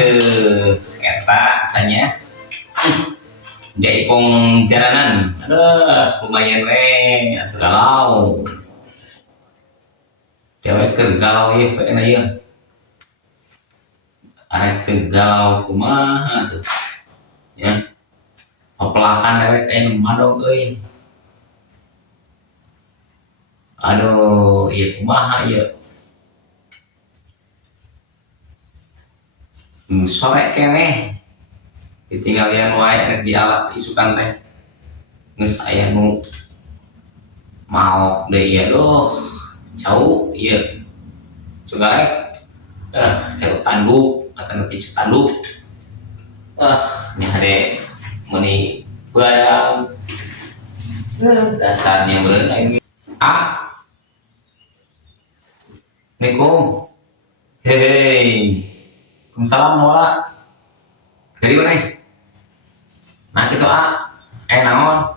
aduh eta tanya jadi pong jalanan aduh lumayan atuh galau cewek galau ya pengen ya arek galau kumaha tuh ya pepelakan dewek madog euy aduh iya kumaha ieu sore keneh ditinggalian wae rek di alat isukan teh geus aya nu mau deui ya doh jauh ieu cugarek jauh tanduk atau picu tanduk nya hade meuni beradang dasarnya beureun aing Assalamualaikum hei Waalaikumsalam wala dari mana nah gitu naon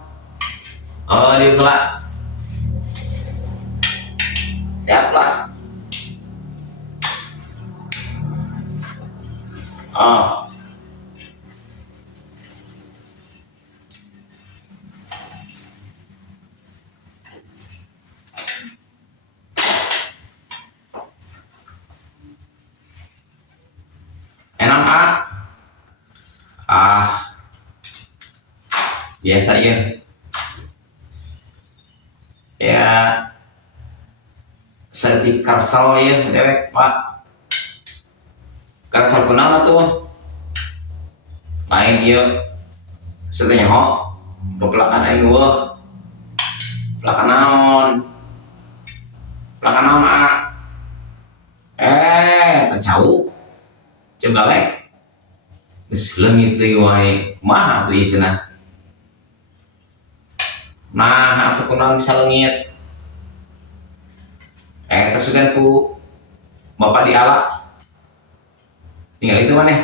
di kelak siap lah enak biasa ya setik karsal ya dewek pak karsal kunaon tuh lain ieu setanya ho pepelakan aing weuh pelakan naon tacau coba lek geus leungit deui wae kumaha atuh ieu cenah nah atuh kunaon bisa leungit tasugan ku bapak di ala tinggal itu maneh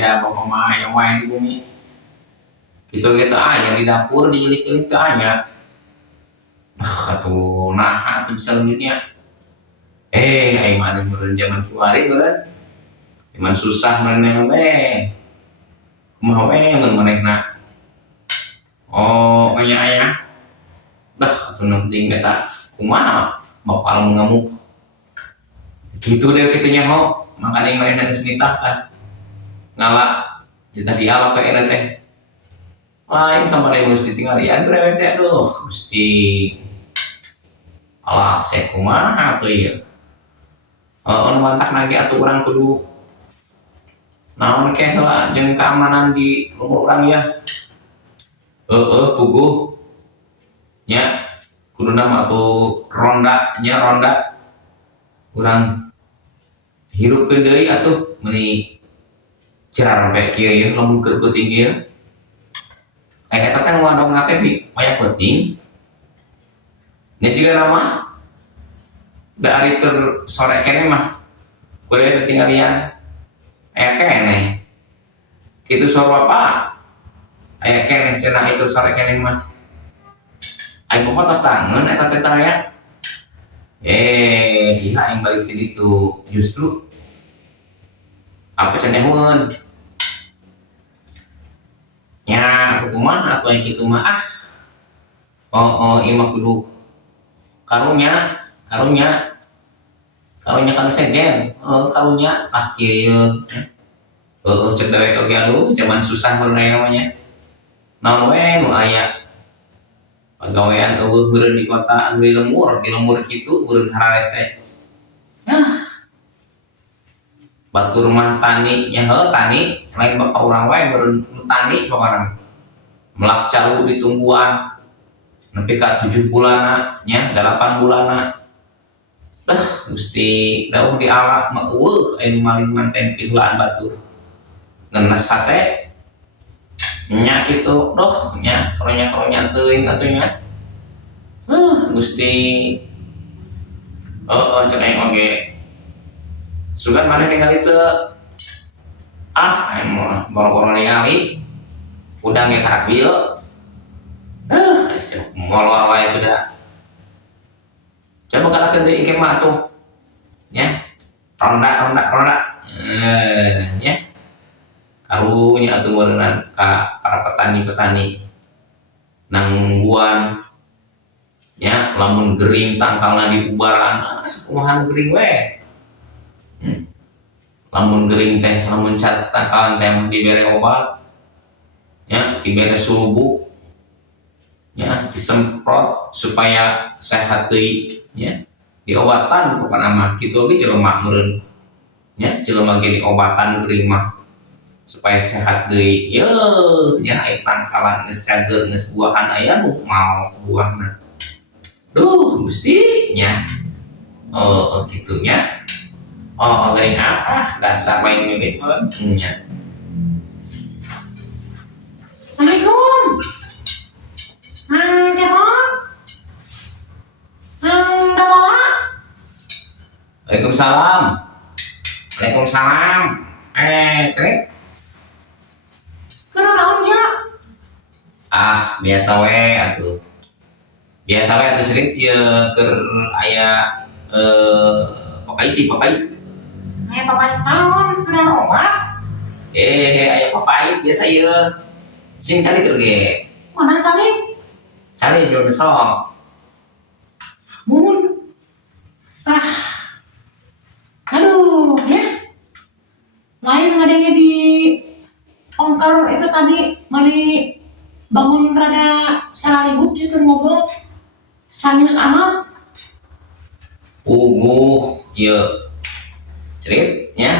da bapak mah aya wae di bumi gitu aya di dapur dijelik-jelik teh aya atuh nah atuh bisa leungitnya aing mah meureun zaman kiwari meureun zaman susah meureun we kumaha we mun manehna aya dah atuh penting eta kumaha bapak ngamuk gitu deh kitu nya ho makana aing manehna geus nitahkan ngala kita di alam kayak teh lain kamari geus ditinggalian brewek teh aduh Gusti alah saya kumaha tuh ieu mantak nage atuh urang kudu naon ke heula jeung keamanan di umur urang ya puguh nya kuduna mah atuh ronda urang hirupkeun deui atuh meuni cerar bae kieu ye lamun keur peuting ieu eta teh ngadongna teh aya peuting nya jiga nama da ari keur sore keneh mah kuliah ketinggalian aya keneh kitu sore bapak aya keneh cenah itu sore keneh mah aing mah tos tangeun eta teh tanya iya aing balik ti ditu justru apa cenah mun nya atuh kumaha atuh aing kitu mah ieu mah kudu karunya kanu segen karunya kieu cek dewek oge aduh zaman susah meureun aya namanya naon we nu aya pagawean eueuh meureun di kota anu di lembur kitu meureun hararese batur mah tani nya tani lain bapak urang wae meureun tani pokona melak calu di tungguan nepi ka 7 bulanna nya 8 bulanna Gusti daun di ala mah eueuh aya maling manten pihulaan batur ngenes hate nya kitu nya karonya teuing atunya Gusti cek aing oge sugan maneh ningali teu aing mah boro-boro ningali udang ge karak bieu molor wae teh da coba kalakeun deui engke mah atuh nya ronda ya karunya atuh meureunna ka para petani-petani nangguan ya lamun gering tangkalna diubaran sakumaha gering we lamun gering teh lamun cat tangkalan teh dibere obat ya dibere sulubu ya disemprot supaya sehat deui ya diobatan pokokna mah kitu ge jelema meureun ya jelema ge diobatan gering mah supaya sehat deui yeuh nya aya tangkalan geus cager geus buahan aya nu mau buahna duh mestinya gitunya gering apa dasar main mirip nya Assalamualaikum cepot dawa Waalaikumsalam Waalaikumsalam cerit kenaon ya biasa we atuh cerit ya keur aya papai tahun kenal obat aya papai biasa ya sing cari ge mana cari jeung sok mun aduh ya lain ngadenge di ongkar itu tadi mali bangun rada salibuk gitu ngobrol serius amat iya cerit ya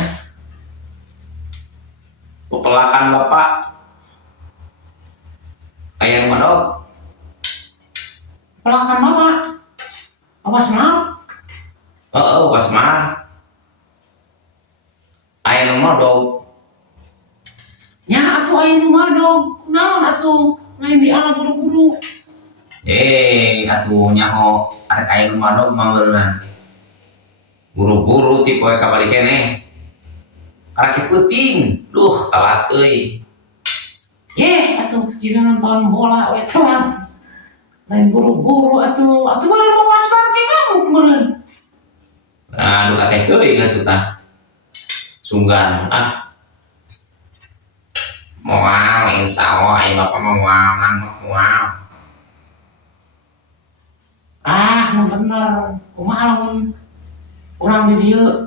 pepelakan bapak aya nu madog pepelakan bapak apa semal apa semal aya nu madog nya atuh aya nu madog kunaon atuh lain di ala buru-buru atuh nyaho arek aya nu madog mah meureunna buru-buru ti poe kabari keneh karaki peuting duh telat euy atuh jika nonton bola we telat lain buru-buru atuh meureun mau waspat ke kamu meureun aduh ateh teuing atuh tah sunggan moal insyaallah ai bapak mah moal nu bener kumaha lamun urang di dieu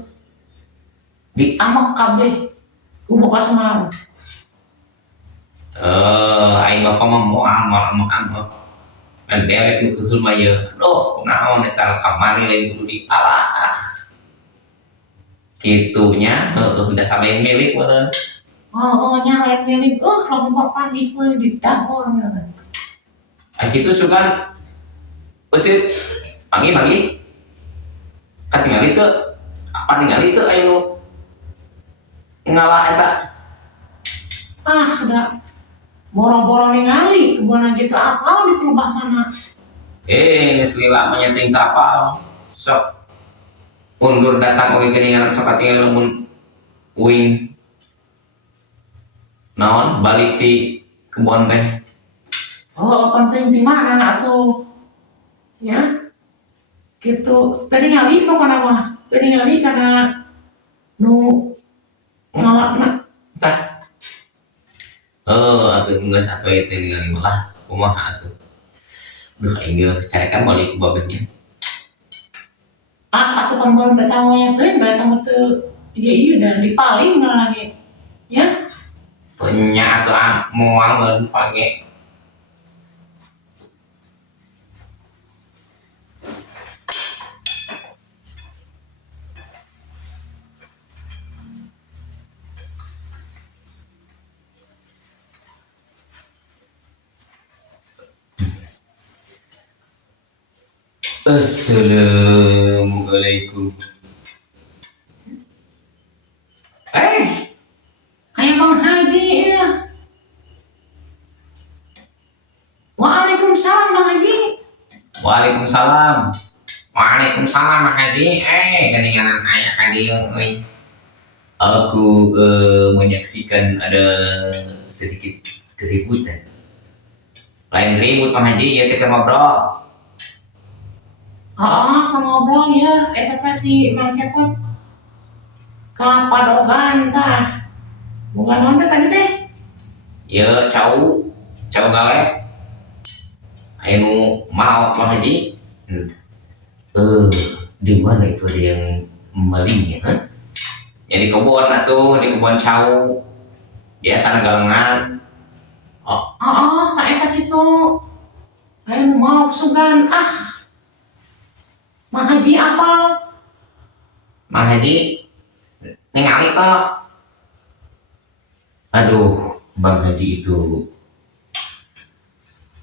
diamek kabeh ku boga Semar ai bapak mah moal amek dan beret nu keheul mah ye kunaon eta kamari lain kudu dialah kitunya da sabeng milik meureun nya lain milik lamun bapak di didahor kitu sugan peuceut pagi katingali teu apa ningali teu aya nu ngalah eta sudah boro-boro ningali kebona gitu apal di pelebah mana geus lila menyeting teu apal sok undur datang oge geuningan sok katingali lamun uing naon balik ti kebon teh penting ti mana atuh ya gitu tadi ngali pokokna mah tadi ngali karena nu ngalakna tah atuh geus atuh itu ngali malah kumaha atuh duh aing ge carekan balik ku babehnya atuh pan baru datang nya teh datang teu ieu dan dipaling karena lagi ya nya atuh moal ngeun page Assalamualaikum. Aya Bang Haji ya. Waalaikumsalam Bang Haji. Waalaikumsalam. Waalaikumsalam Bang Haji. Geningan aya ka dieu euy. Aku menyaksikan ada sedikit keributan. Lain ribut Bang Haji, ya kita ngobrol. Kan ngobrol ya, eta si Mang Cepot. Kapadogan tah. Bukan nonton tadi teh. Ya cau galek anu mau Bang Haji. Eh, di mana itu ada yang malingnya? Hah? Ya di kebun atuh, di kebun cau. Biasa galengan. Tak eta kitu. Anu mau sugan Mang Haji apa? Mang Haji ningali toh. Aduh, Bang Haji itu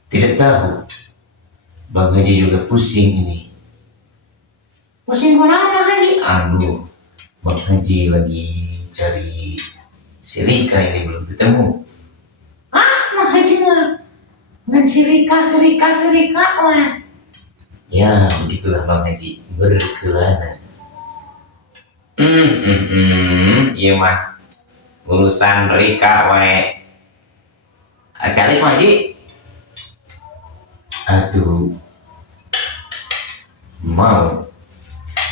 tidak tahu. Bang Haji juga pusing ini. Pusing kenapa Mang Haji? Aduh, Bang Haji lagi cari si Rika ini belum ketemu. Mang Haji mah ngan sirika lah. Ya, begitulah Bang Haji berkelana. Iya mah urusan Rika wae. Kali Bang Haji. Aduh,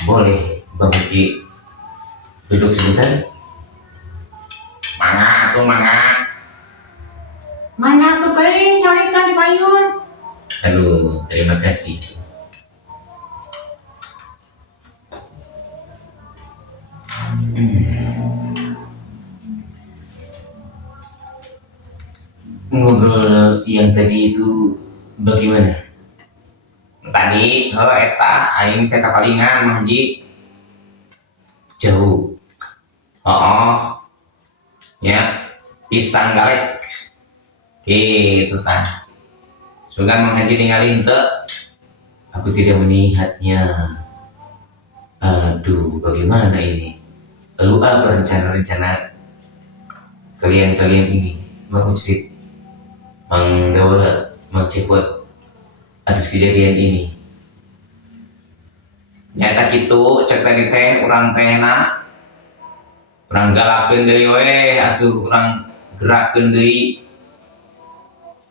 boleh Bang Haji duduk sebentar? Mana tuh teh cari tadi payun. Aduh, terima kasih. Ngobrol yang tadi itu bagaimana? Tadi, eta aing teh kapalingan Mang Haji. Jauh. Ya, pisang galek. Gitu tah. Sugan Mang Haji ninggalin teu. Aku tidak melihatnya. Aduh, bagaimana ini? Lalu apa rencana-rencana kalian ini? Mang Ucrit, Mang Daula, Mang Cepot atas kejadian ini. Nyata gitu, cek tadi teh urang tehna urang galakeun deui we atuh urang gerakeun deui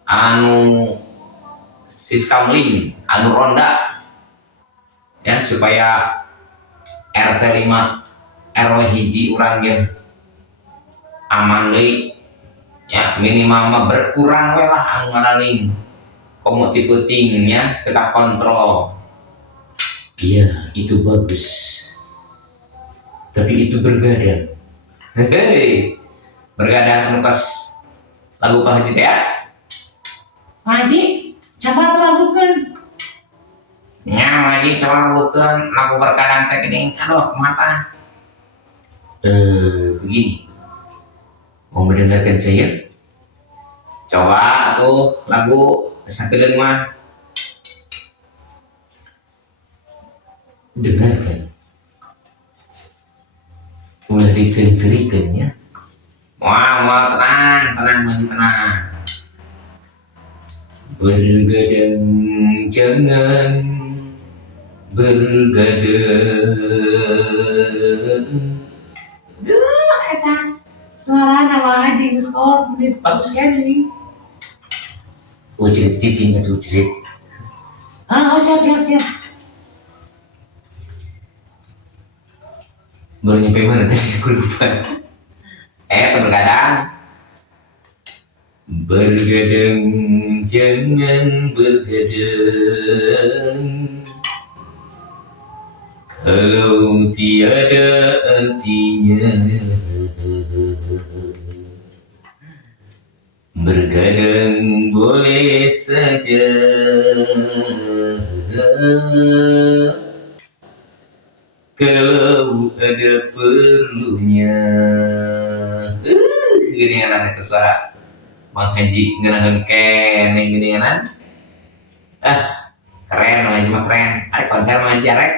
anu siskamling, anu ronda ya supaya RT 5 RW hiji urang ge aman deui ya, minimal mah berkurang we lah anu ngaraling komo ti peutingnya tetap kontrol. Iya, itu bagus. Tapi itu bergadang. Hehehe. Bergadang anu pas lagu Pak Haji teh ya. Mang Haji, coba tuh lakukan. Nya Mang Haji coba lagukeun lagu bergadang teh geuning. Aduh, mata. Begini. Mau mendengarkan saya? Coba tuh lagu sakedeung mah. Dengarkan. Ulah disensirikan ya. Wah, tenang, Haji tenang. Bergadang jangan bergadang. Duh, eta suara Mang Haji geus kolot bagus kan ini. Ucrit cicing atuh Ucrit. Siap. Baru nyampe mana tadi aku lupa. Bergadang. Bergadang jangan bergadang. Kalau tiada artinya. Bergadang boleh saja. Kalau ada perlunya. Gini-gini itu suara Mang Haji ngerangan kene gini-gini. Keren Mang Haji mah keren. Arek konser Mang Haji arek.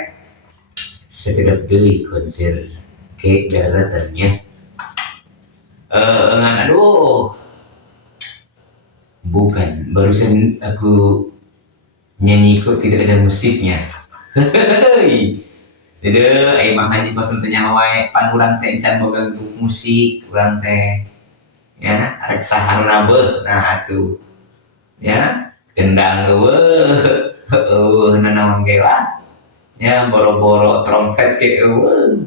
Sekedap deui konser ke daratannya. Aduh. Bukan, barusan aku nyanyi kok tidak ada musiknya. Hehehe. Dede, Mang Haji pas tanya wae pan urang teh encan boga grup musik, urang teh ya arek saharna beuh. Nah atuh. Ya, gendang eueuh nanaon ge lah. Ya boro-boro trompet ge eueuh.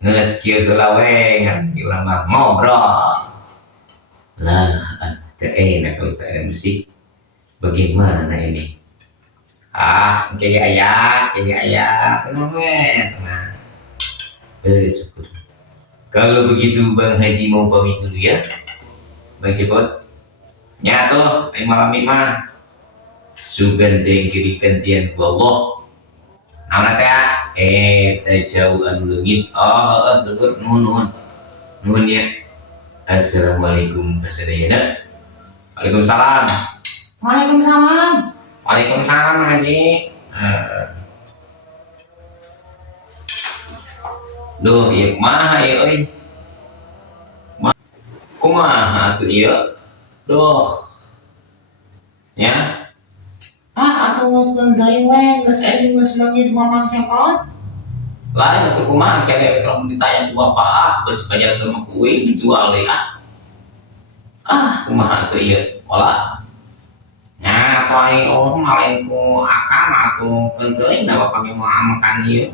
nges kieu heula we ngan urang mah ngobrol. Lah, teu enak kalau tak ada musik. Bagaimana ini? Kayak ayah, tenang we, tenang. Bersyukur. Kalau begitu Bang Haji mau pamit dulu ya, Bang Cepot. Nyatu, malam ini mah suganteng kiri gantian ku Allah. Naon teh jauh anu leungit. Syukur nuhun. Nuhun ya. Assalamualaikum kasadayana. Waalaikumsalam. Waalaikumsalam. Waalaikumsalam Haji. Duh, ieu kumaha ieu euy? Kumaha atuh ieu? Duh. Ya. Atuh keun we geus leungit Mamang Cepot. Lain atuh kumaha kene kalau ditanya ku bapak geus pajakeun ku euy dijual deui kumaha atuh ieu? Wala. Nya atuh ai malain ku akang atuh keun teuing da bapak ge moal makan ieu.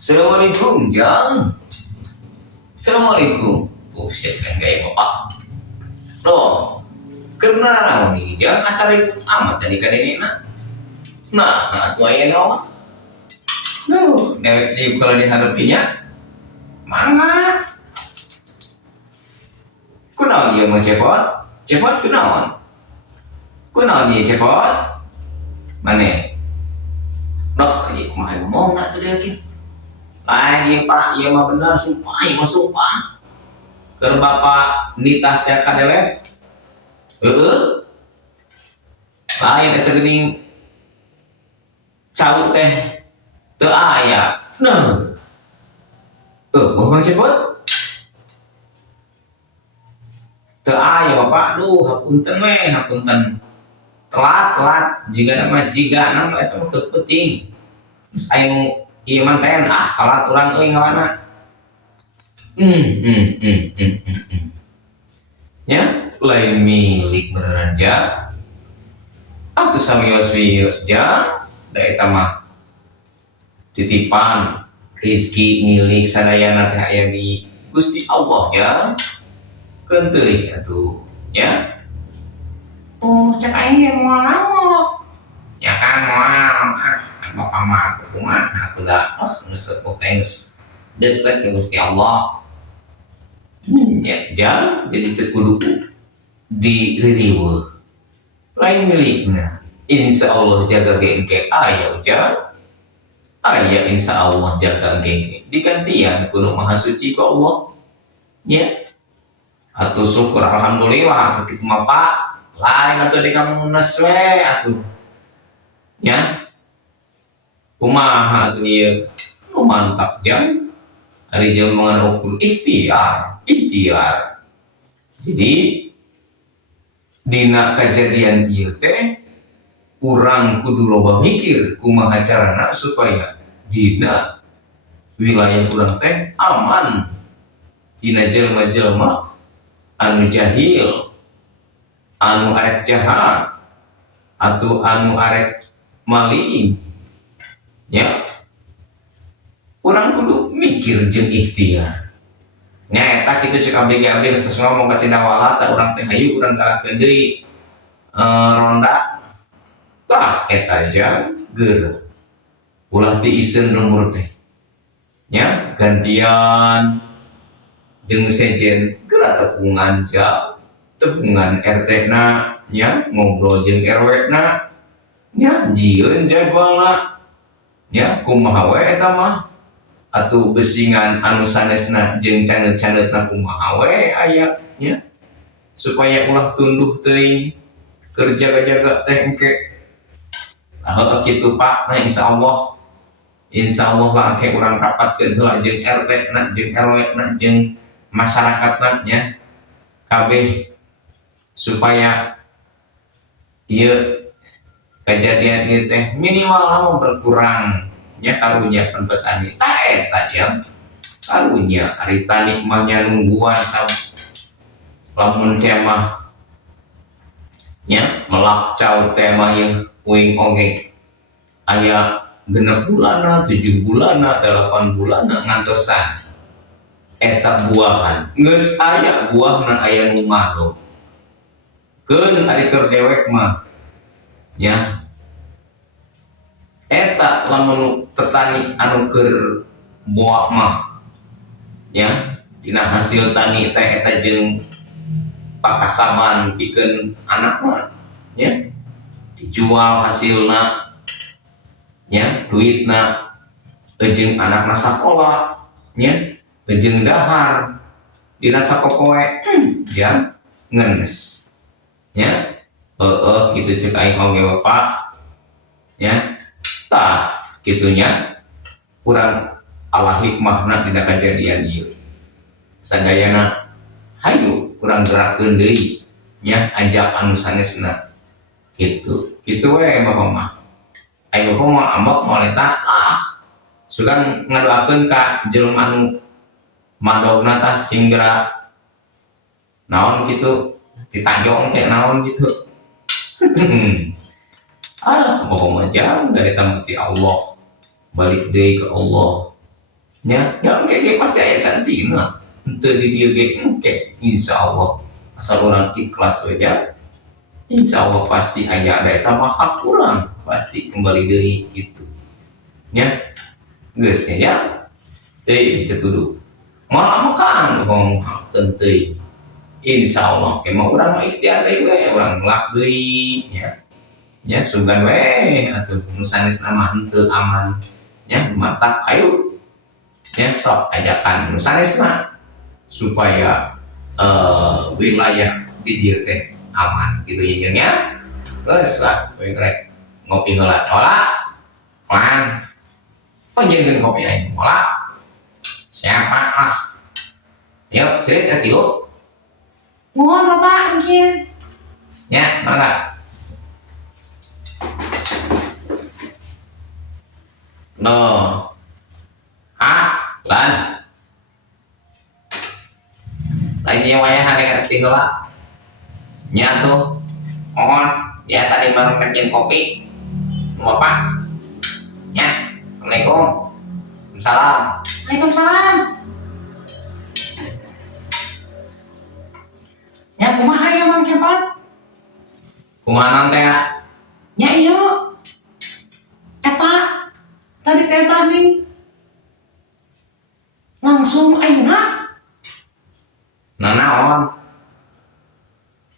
Assalamualaikum, Jang. Assalamualaikum. Saya gaya bapak. Loh, karena naon nih, Jang asal ribut amat tadi kadengena. Nah, atuh aya naon? Duh, dewek di kalau dihadapinya mangga. Kunaon dia mau Cepot? Cepot kunaon? Kunaon dia Cepot? Mane? Duh, ieu kumaha ngomongna teh deui. Iya Pak, iya mah bener, sumpah, iya mah sumpah. Keur bapak nitah teh kadelek. Lain eta geuning cau teh teu aya. Nah. Bang Cepot. Teu aya bapak, duh hapunten we, hapunten. Telat, jiga nama eta mah teu penting. Geus aya nu ieu manten kalat urang euy ngawana. Ya, lain milik beneran ja. Atuh samios-mios ja, da eta mah titipan rezeki milik sadayana teh aya di Gusti Allah ya. Keun teuing atuh, ya. Cek aing ge moal nangok. Ya kan moal bapak mah kumaha atuh da geus potensi dekat ke Gusti Allah. Ya, jang jadi teu kudu diririweuh. Lain milikna. Insya Allah jaga gengke aya jang. Aya insya Allah jaga gengke. Digantian kudu maha suci ku Allah. Ya. Atuh syukur alhamdulillah atuh kitu mah Pak. Lain atuh di kamu nes we atuh. Ya. Kumaha atuh ieu? Mantap jang. Ari jelema ukur ikhtiar. Jadi dina kejadian ieu teh urang kudu loba mikir kumaha carana supaya dina wilayah urang teh aman tina jelema-jelema anu jahil, anu arek jahat, atau anu arek maling. Ya, urang kudu mikir jeung ikhtiar. Nya eta kitu cek abdi terus ngomong ka Sindawala ta urang teh hayu urang galakeun deui ronda. Tah eta aja geur. Ulah ti iseun rumur teh. Nya gantian jeung sejen geura tepungan ja, tepungan RT na nya ngobrol jeung RW na nya jieun jadwalna. Nya kumaha we eta mah? Atuh besingan anu sanesna jeung caneut-caneutna kumaha we aya nya supaya ulah tunduh teuing keur jaga-jaga teh engke. Nah kitu Pak, nah insyaallah lah engke urang rapatkeun heula jeung RT na jeung RW na jeung masyarakatna nya kabeh supaya ieu kejadian ieu teh minimal lamun berkurang nya karunya petani tah eta jam karunya ari tani mah nya nungguan lamun teh mah nya melak cau teh mah yang uing oge aya genep bulana 7 bulana 8 bulana ngantosan eta buahan geus aya buahna aya nu mado keun ari keur dewek mah ya eta lamun petani anu keur boak mah ya dina hasil tani teh eta jeung pakasaban pikeun anak mah ya dijual hasilna ya duitna jeung anakna sakola ya jeung dahar dina sapopoe ya ngenes ya kitu ceuk aing oge Bapak ya tah kitunya kurang ala hikmahna dina kajadian ieu sadayana hayu kurang gerakkeun deui nya ajak anu sanesna kitu we Bapak mah aing Bapak mah ambak moal eta sugan ngadoakeun ka jelema anu mandogna tah singgera naon kitu citajong kayak naon gitu Bapak mah jauh dari tamuti Allah balik deui ke Allah nya ya engke pasti aya gantina henteu di dieu ge engke insyaallah asal urang ikhlas we ja insyaallah pasti aya da eta mah hak urang pasti kembali deui gitu nya geus ya teh itu kudu moal makan ngomong tenteuy insyaallah emang urang mah ikhtiar deui we urang ngelak deui ya sugan we atuh nu sanesna mah henteu aman ya mata kayu ya sok ajakan nu sanesna supaya wilayah di dieu teh aman gitu ya geus lah we rek ngopi heula olah pan panjenengan kopi aing olah siapa yuk cerita kilo mohon Bapak mungkin ya mangga no lan lagi wayah ada ngerti lah nya tuh mohon ya tadi baru kerjain kopi Bapak ya Assalamualaikum Waalaikumsalam Waalaikumsalam ya kumaha ya Mang Cepat kumaha teh ya iya eta tadi teh tadi langsung ayeuna naon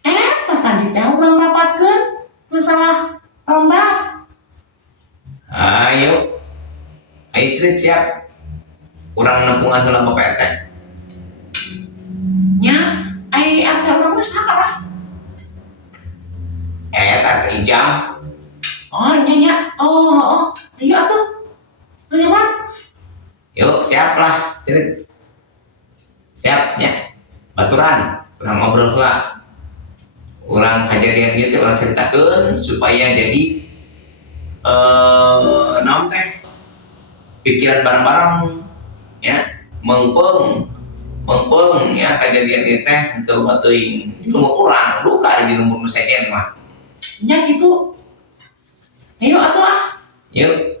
eta tadi teh urang rapatkeun masalah ronda ayo cerit siap urang nempungan heula Bapak RT nya ai aktor urang teh saha eta ijam oh nya oh ayo atuh Mang yuk siap lah cerit siap ya baturan urang ngobrol heula urang kajadian gitu urang ceritakeun supaya jadi naon teh pikiran bareng-bareng ya mengpeng ya kejadian itu teh henteu teuing di lumur urang luka di lumur nu segen mah nya gitu ayo atuh yuk